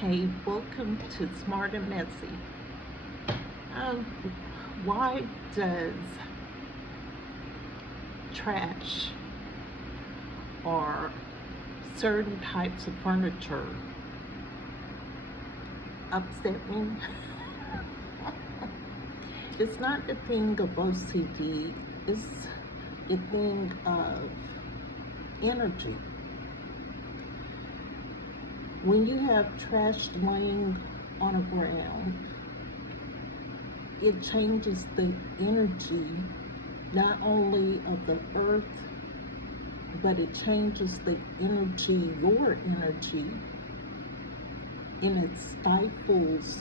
Hey, welcome to Smart and Messy. Um, why does trash or certain types of furniture upset me? It's not the thing of OCD, it's a thing of energy. When you have trash laying on the ground, it changes the energy not only of the earth, but it changes the energy, your energy, and it stifles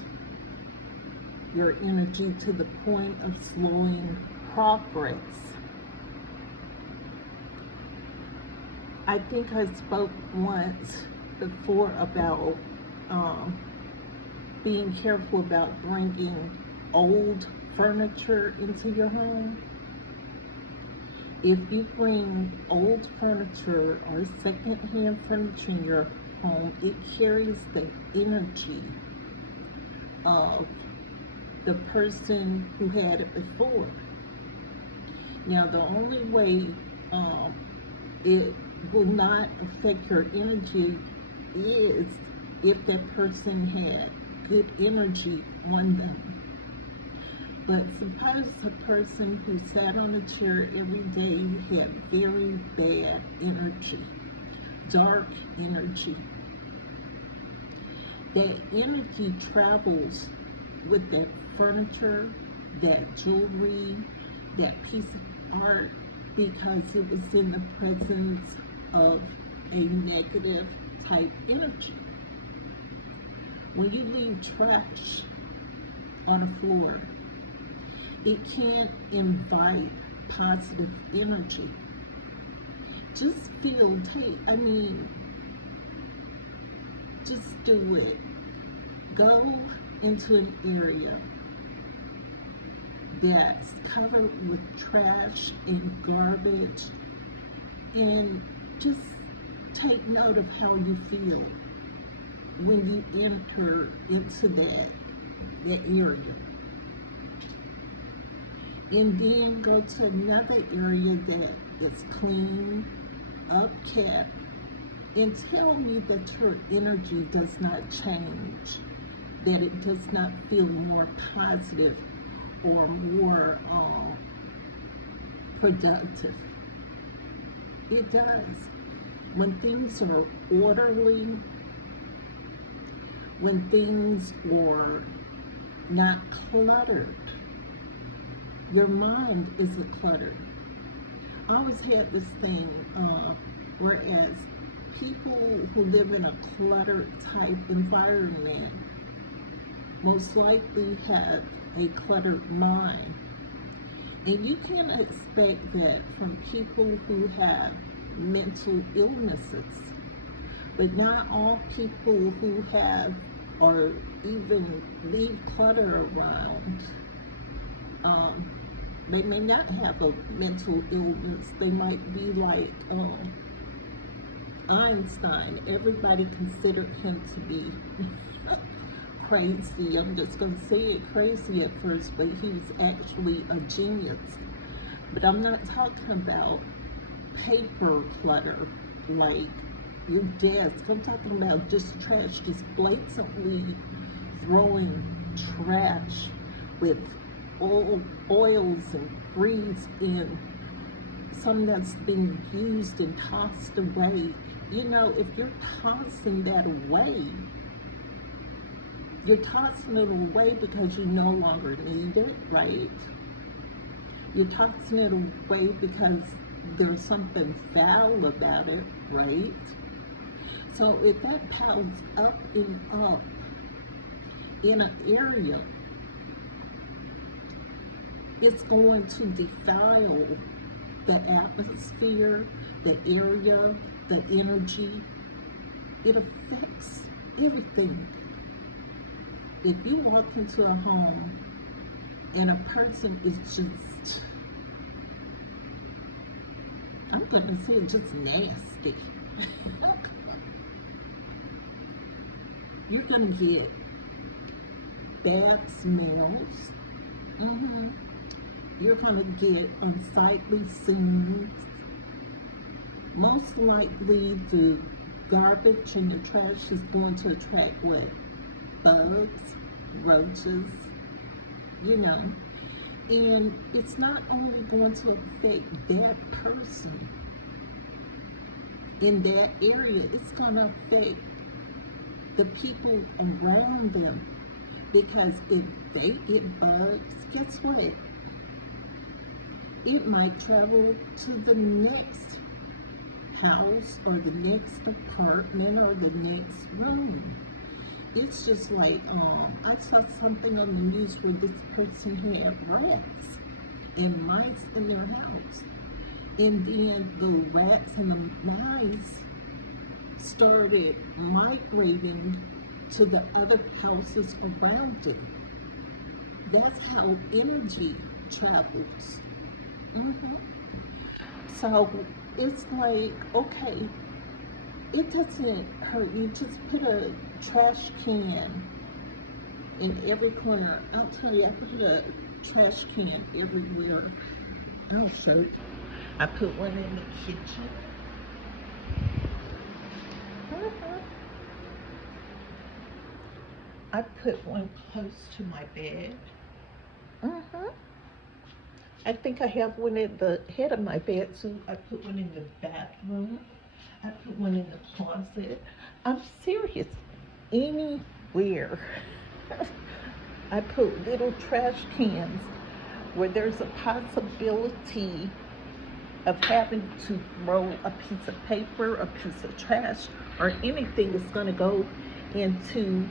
your energy to the point of slowing progress. I think I spoke once before about um, being careful about bringing old furniture into your home. If you bring old furniture or secondhand furniture in your home, it carries the energy of the person who had it before. Now, the only way it will not affect your energy is if that person had good energy on them. But suppose a person who sat on a chair every day had very bad energy, dark energy. That energy travels with that furniture, that jewelry, that piece of art, because it was in the presence of a negative type energy. When you leave trash on the floor, it can't invite positive energy. Just just do it. Go into an area that's covered with trash and garbage and just take note of how you feel when you enter into that area. And then go to another area that is clean, upkept, and tell me that your energy does not change, that it does not feel more positive or more productive. It does. When things are orderly, when things are not cluttered, your mind isn't cluttered. I always had this thing, whereas people who live in a cluttered type environment most likely have a cluttered mind. And you can expect that from people who have mental illnesses. But not all people who have or even leave clutter around, they may not have a mental illness. They might be like Einstein. Everybody considered him to be crazy. I'm just going to say it, crazy at first, but he was actually a genius. But I'm not talking about paper clutter like your desk. I'm talking about just trash, just blatantly throwing trash with oils and grease in, some that's been used and tossed away. You know, if you're tossing that away, you're tossing it away because you no longer need it, right? You're tossing it away because there's something foul about it, right? So if that piles up and up in an area, it's going to defile the atmosphere, the area, the energy. It affects everything. If you walk into a home and a person is just, I'm gonna say just nasty, You're gonna get bad smells. hmm You're gonna get unsightly scenes. Most likely, the garbage and the trash is going to attract what? Bugs, roaches, you know. And it's not only going to affect that person in that area, it's going to affect the people around them. Because if they get bugs, guess what? It might travel to the next house or the next apartment or the next room. It's just like I saw something on the news where this person had rats and mice in their house, and then the rats and the mice started migrating to the other houses around it. That's how energy travels. hmm So it's like, okay, it doesn't hurt. You just put a trash can in every corner. I'll tell you, I put a trash can everywhere. I'll show you. I put one in the kitchen. Mhm. I put one close to my bed. hmm I think I have one at the head of my bed too. I put one in the bathroom. I put one in the closet. I'm serious. Anywhere. I put little trash cans where there's a possibility of having to throw a piece of paper, a piece of trash, or anything that's going to go into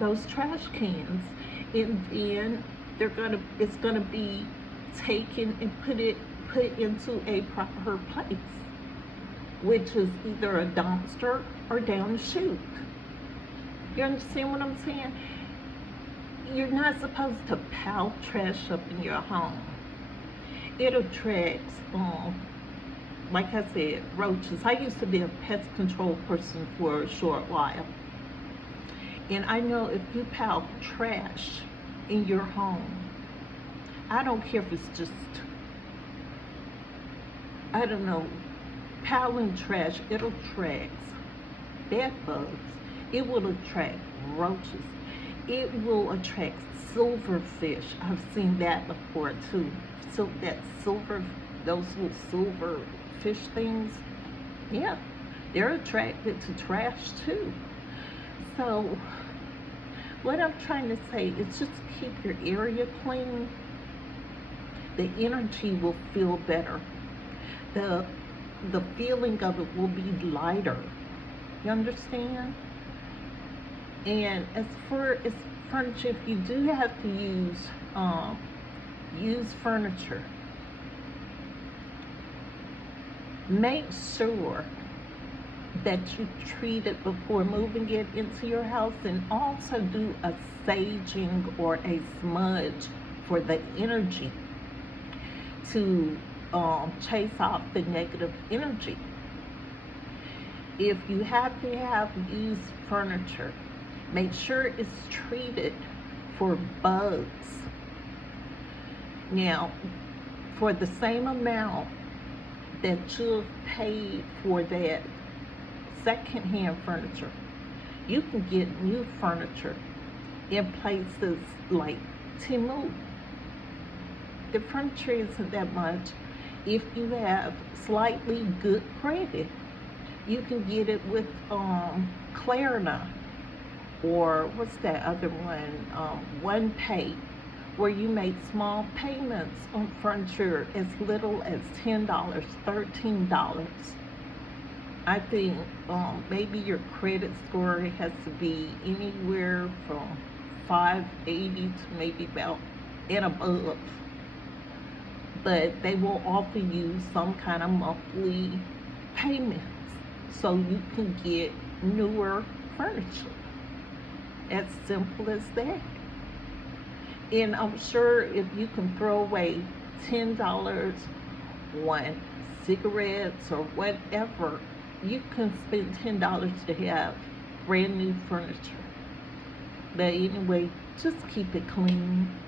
those trash cans, and then it's gonna be taken and put into a proper place, which is either a dumpster or down the chute. You understand what I'm saying? You're not supposed to pile trash up in your home. It attracts, like I said, roaches. I used to be a pest control person for a short while. And I know if you pile trash in your home, I don't care if it's just, I don't know, piling trash, it attracts bed bugs. It will attract roaches. It will attract silverfish. I've seen that before too. So that silver, those little silver fish things, yeah, they're attracted to trash too. So what I'm trying to say is just keep your area clean. The energy will feel better. The the feeling of it will be lighter. You understand? And as far as furniture, if you do have to use furniture, make sure that you treat it before moving it into your house, and also do a saging or a smudge for the energy to chase off the negative energy. If you have to have used furniture, make sure it's treated for bugs. Now, for the same amount that you've paid for that secondhand furniture, you can get new furniture in places like Temu. The furniture isn't that much. If you have slightly good credit, you can get it with Klarna, or what's that other one? OnePay, where you make small payments on furniture as little as $10, $13. I think maybe your credit score has to be anywhere from 580 to maybe about and above. But they will offer you some kind of monthly payments so you can get newer furniture. As simple as that. And I'm sure if you can throw away $10 on cigarettes or whatever, you can spend $10 to have brand new furniture. But anyway, just keep it clean.